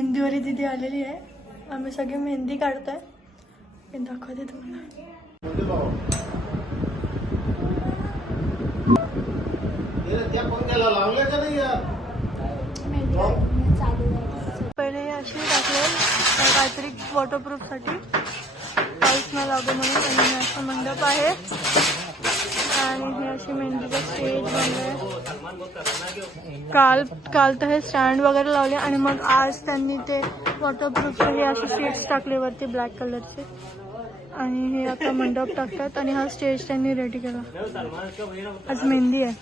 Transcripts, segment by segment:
मेहंदीवाली दीदी आलेली आहे. आम्ही सगळे मेहंदी काढतोय. मी दाखवते तुम्हाला. पहिले अशी टाकले काहीतरी वॉटरप्रूफ साठी, पाऊस न लागू म्हणून. आणि हे असं मंडप आहे आणि हे अशी मेहंदीचं स्टेज बनलंय. काल तर हे स्टँड वगैरे लावले आणि मग आज त्यांनी ते वॉटरप्रूफ हे असे शीट्स टाकले वरती ब्लॅक कलरचे. आणि हे आता मंडप टाकतात आणि हा स्टेज त्यांनी रेडी केला. आज मेहंदी आहे.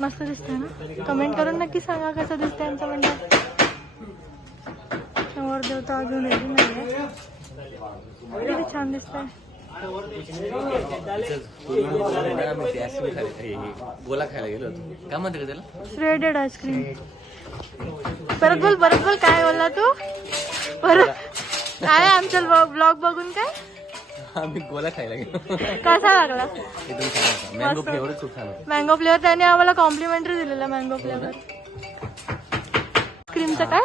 मस्त दिसतंय ना? कमेंट करून नक्की सांगा कसं दिसतंय आमचं मंडप. समोर देवता अजून रेडी नाही आहे. किती छान दिसतंय. गोला खायला गेलो होतो. काय म्हणते का त्याला? Shredded ice cream. परत बोल काय बोलला तू? परत काय आमचा ब्लॉग बघून काय आम्ही गोला खायला गेलो. कसा लागला? एकदम छान होता. मँगो फ्लेवर खूप छान होता. मँगो फ्लेवर त्याने आम्हाला कॉम्प्लिमेंटरी दिलेला. मँगो फ्लेवर आइसक्रीमचं काय?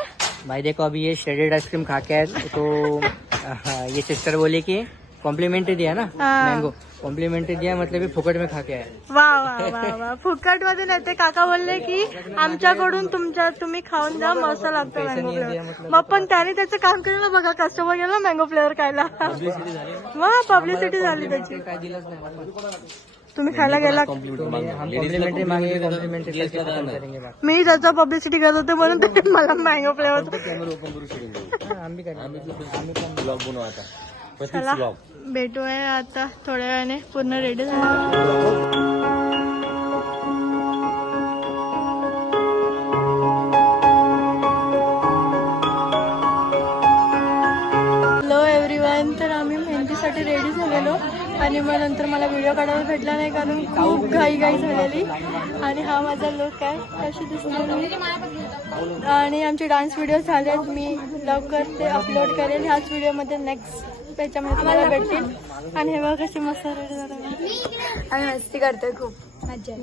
भाई देखो अभी ये श्रेडेड आइसक्रीम खा के आए तो ये सिस्टर बोले कि कॉम्प्लीमेंट्री दिया ना मैंगो, कॉम्प्लीमेंट्री दिया मतलब ये फुकट में खा के आए. वा वा वा वा. फुकट मध्ये नाही ते काका बोलले की आमच्याकडून तुम्ही खाऊन जा, मस्त लागतं मँगो फ्लेवर. मग पण त्याने त्याचं काम केलं बघा. कस्टमर गेला मँगो फ्लेवर खायला. मग पब्लिसिटी झाली त्याची. काय दिलंच नाही. तुम्ही खायला गेला. कॉम्प्लीमेंट्री मागे कॉम्प्लीमेंट्री करेंगे. मी त्याचा पब्लिसिटी करत होते म्हणून ते मला मँगो फ्लेवर. कॅमेरा ओपन करू शकतो. आम्ही काय आम्ही पण ब्लॉग बनवू आता. चला भेटूया आता थोड्या वेळाने. पूर्ण रेडी झालं. तर आम्ही मेहंदीसाठी रेडी झालेलो आणि मग नंतर मला व्हिडिओ काढायला भेटला नाही कारण खूप घाई झालेली. आणि हा माझा लुक आहे. कशी दिसते मी. आणि आमचे डान्स व्हिडिओ झालेत. मी लवकर ते अपलोड करेन ह्याच व्हिडिओमध्ये. नेक्स्ट त्याच्यामध्ये तुम्हाला भेटतील. आणि हे बघा कशी मस्त रेडी झालं. आम्ही मस्ती करतोय. खूप मजा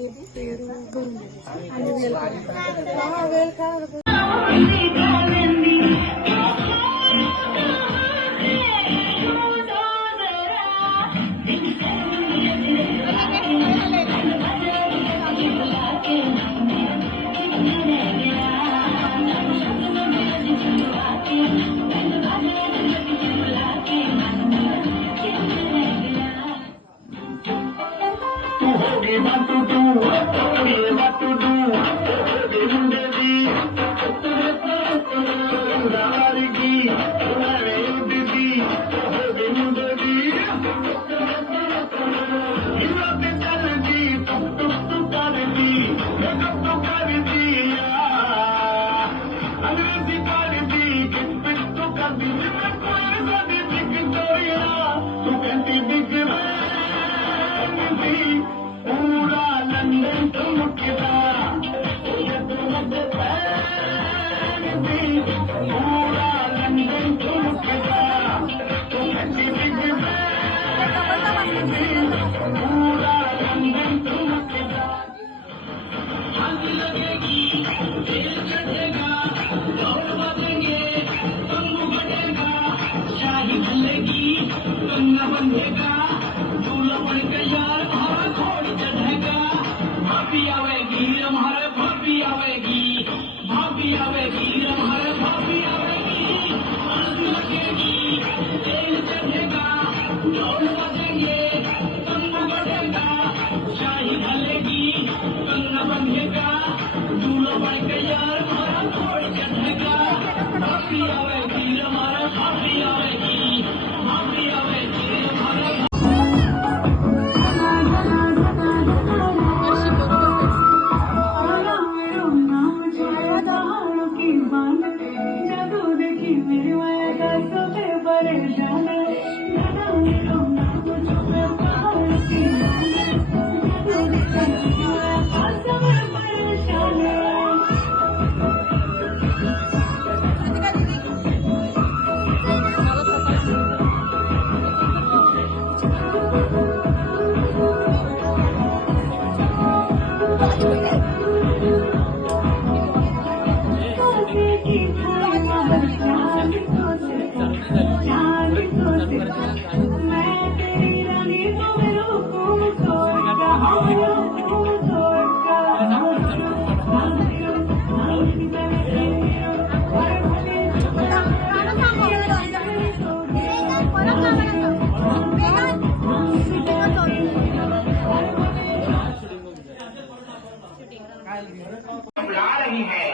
रही है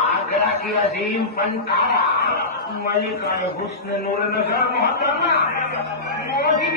आगरा की अजीम फनकारा मलिका हुस्न नूर नजर मोहतरमा मोदी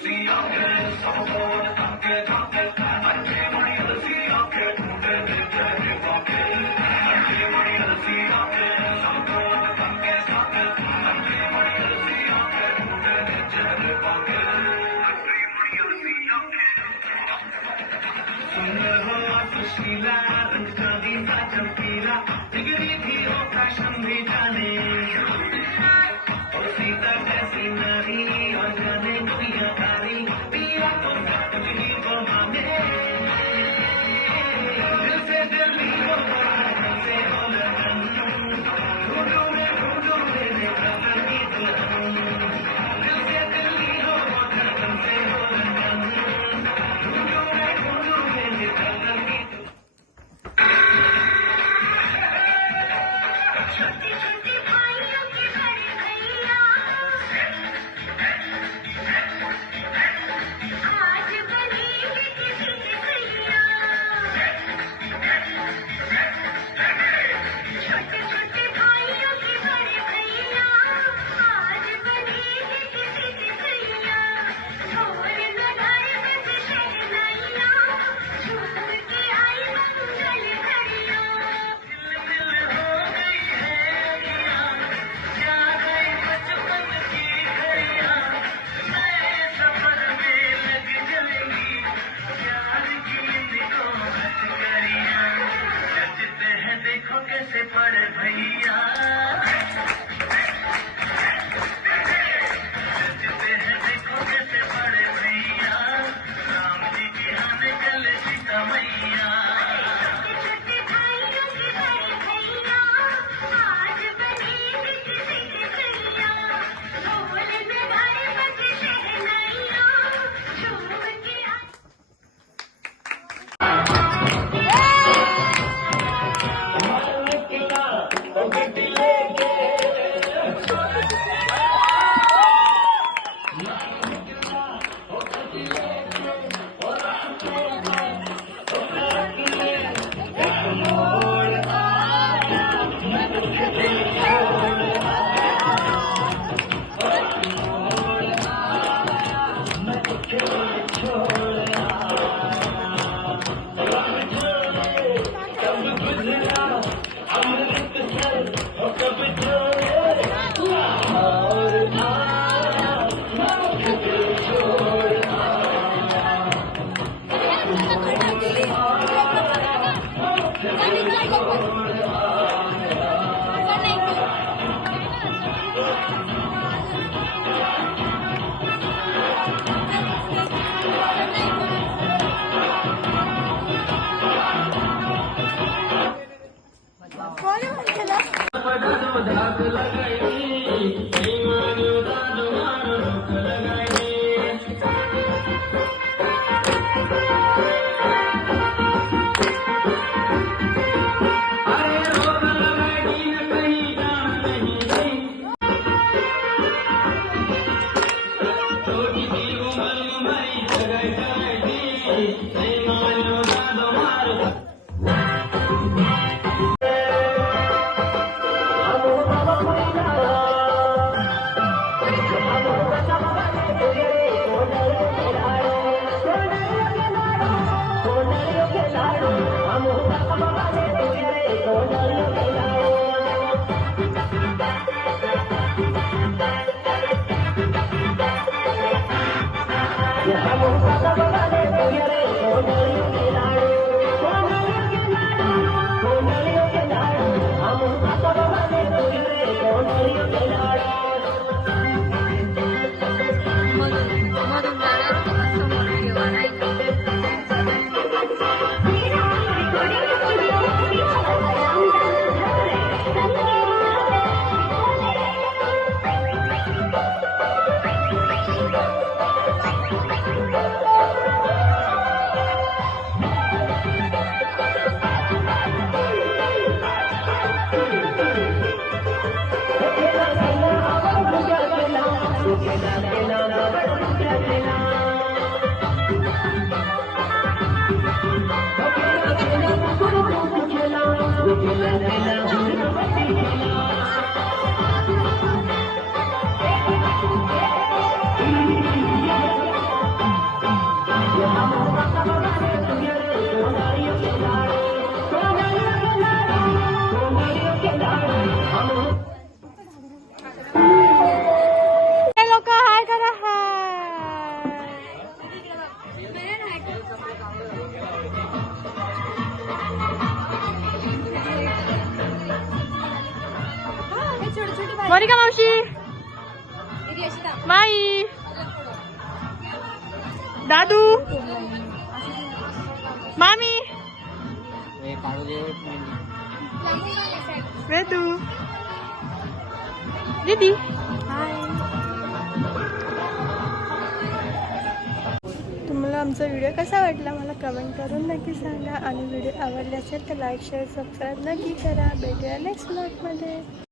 Thank you. मोनिका मावशी, माई, दादू, मामी, वेदू, दीदी, हाय. तुम्हाला आमचा व्हिडिओ कसा वाटला मला कमेंट करून नक्की सांगा आणि व्हिडिओ आवडले असेल तर लाईक शेअर सबस्क्राईब नक्की करा. भेटूया नेक्स्ट ब्लॉगमध्ये.